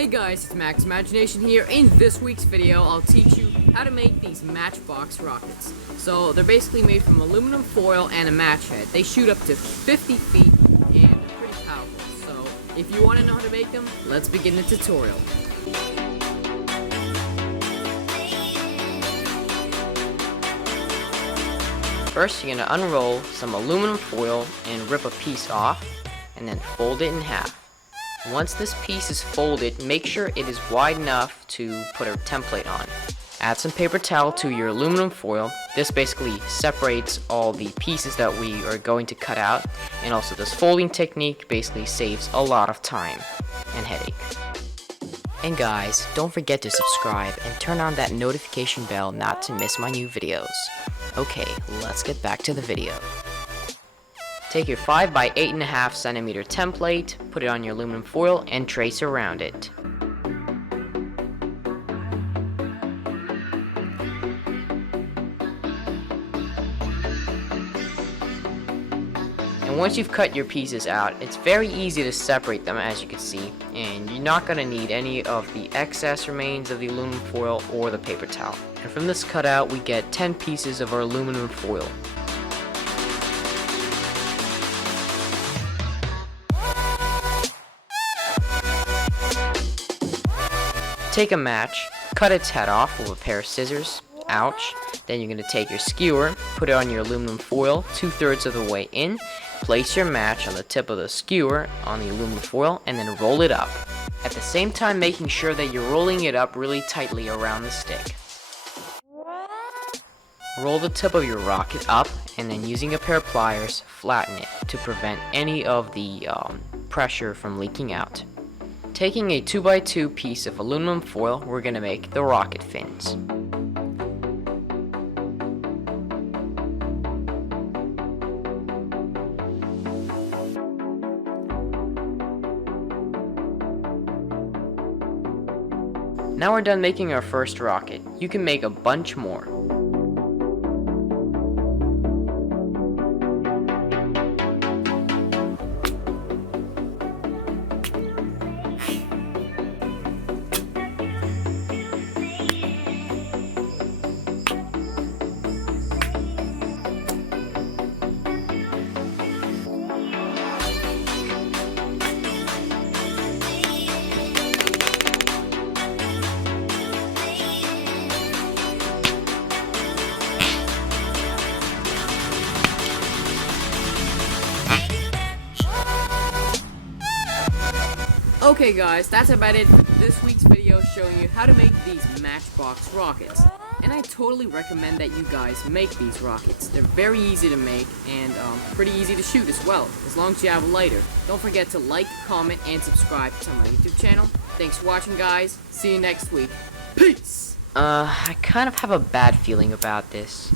Hey guys, it's Max Imagination here. In this week's video, I'll teach you how to make these matchbox rockets. So they're basically made from aluminum foil and a match head. They shoot up to 50 feet and they're pretty powerful. So if you want to know how to make them, let's begin the tutorial. First, you're going to unroll some aluminum foil and rip a piece off, and then fold it in half. Once this piece is folded, make sure it is wide enough to put a template on. Add some paper towel to your aluminum foil. This basically separates all the pieces that we are going to cut out, and also this folding technique basically saves a lot of time and headache. And guys, don't forget to subscribe and turn on that notification bell not to miss my new videos. Okay, let's get back to the video. Take your 5 by 8.5 centimeter template, put it on your aluminum foil, and trace around it. And once you've cut your pieces out, it's very easy to separate them, as you can see, and you're not going to need any of the excess remains of the aluminum foil or the paper towel. And from this cutout, we get 10 pieces of our aluminum foil. Take a match, cut its head off with a pair of scissors. Ouch. Then you're going to take your skewer, put it on your aluminum foil 2/3 of the way in, place your match on the tip of the skewer on the aluminum foil, and then roll it up. At the same time, making sure that you're rolling it up really tightly around the stick. Roll the tip of your rocket up, and then using a pair of pliers, flatten it to prevent any of the pressure from leaking out. Taking a 2x2 piece of aluminum foil, we're going to make the rocket fins. Now we're done making our first rocket. You can make a bunch more. Okay guys, that's about it for this week's video showing you how to make these matchbox rockets. And I totally recommend that you guys make these rockets. They're very easy to make and pretty easy to shoot as well, as long as you have a lighter. Don't forget to like, comment, and subscribe to my YouTube channel. Thanks for watching guys, see you next week. Peace! I kind of have a bad feeling about this.